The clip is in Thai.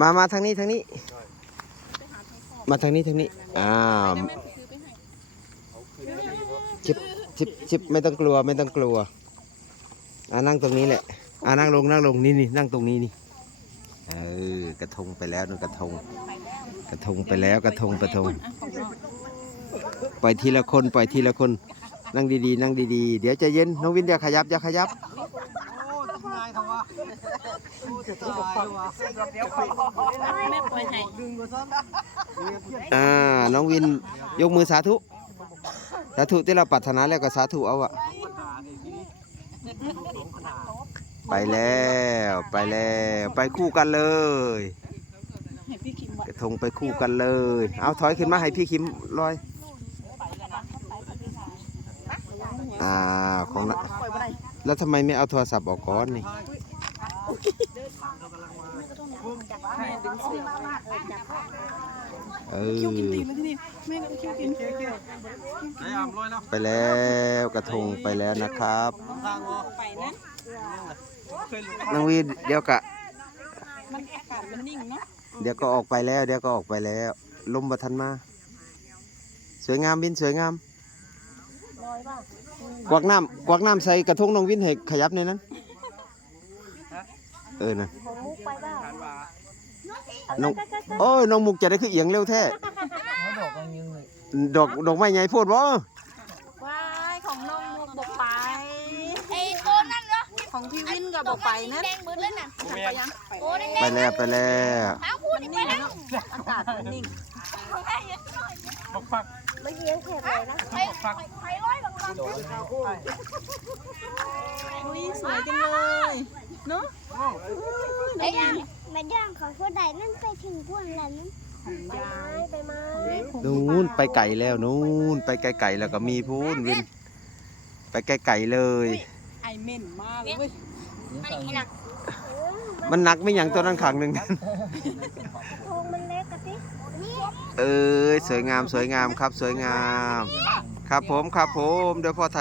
มามาทางนี้ทางนี้ มาทางนี้ทางนี้ อ้าวชิบชิบชิบไม่ต้องกลัวไม่ต้องกลัวอ่านั่งตรงนี้แหละอ่านั่งลงนั่งลงนี่นี่นั่งตรงนี้นี่เออกระทงไปแล้วนู่นกระทง กระทงไปแล้วกระทงกระทง ปล่อยทีละคนปล่อยทีละคน นั่งดีๆ นั่งดีๆ เดี๋ยวใจะเย็นน้องวินอย่าขยับอย่าขยับ แม่ปล่อยให้อ่า น้องวินยกมือสาธุ สาธุที่เราปรารถนาแล้วก็สาธุเอาอะไปแล้วไปแล้วไปคู่กันเลยให้พี่คิมกระทงไปคู่กันเลย เอาถอยขึ้นมาให้พี่คิมลอยอ่าของน่ะ แล้วทำไมไม่เอาโทรศัพท์ออกก่อนนี่เออไปแล้วกระทงไปแล้วนะครับน้องวีเดี๋ยวกะเดี๋ยวก็ออกไปแล้ว เดี๋ยวก็ออกไปแล้ว ลมบัทันมา สวยงามวินสวยงาม กวักน้ำกวักน้ำใส่กระทงน้องวินให้ขยับในนั้นเออนะน้องโอ้ยน้องมุกจะได้คือเอียงเร็วแท้ดอกดอกไม้ใหญ่โพูดบ่ว้ายของน้องมุกบอกไปไอ้โกนั่นเหรอของพี่วินกับบอกไปนะแดงมืดเลยน่ะไปยังไปโกแดงไปแล้วไปแล้วเท้าพูดมันอีกนิ่งแล้วเนาะอากาศมันนิ่งไม่เลี้ยงแขกเลยนะไปไปร้ อยแบบนั้นอุ้ยสวยจังเลยเนาะไอ้ยังแม่ย่างของผู้ใดนั่นไปถึงพวกนั้นไปไม้ไปไม้นู่นไปไก่แล้วนู่นไปไกลๆแล้วก็มีพูนวิน ไปไกลๆเลยไอเหม็นมากเลยเว้ยไม่หนักมันหนักไม่อย่างตัวนั้นขังหนึ่งโคงมันเล็กกะทินี่เอ้ยสวยงามสวยงามครับสวยงาม ครับผมครับผมเดี๋ยวพอถ่าย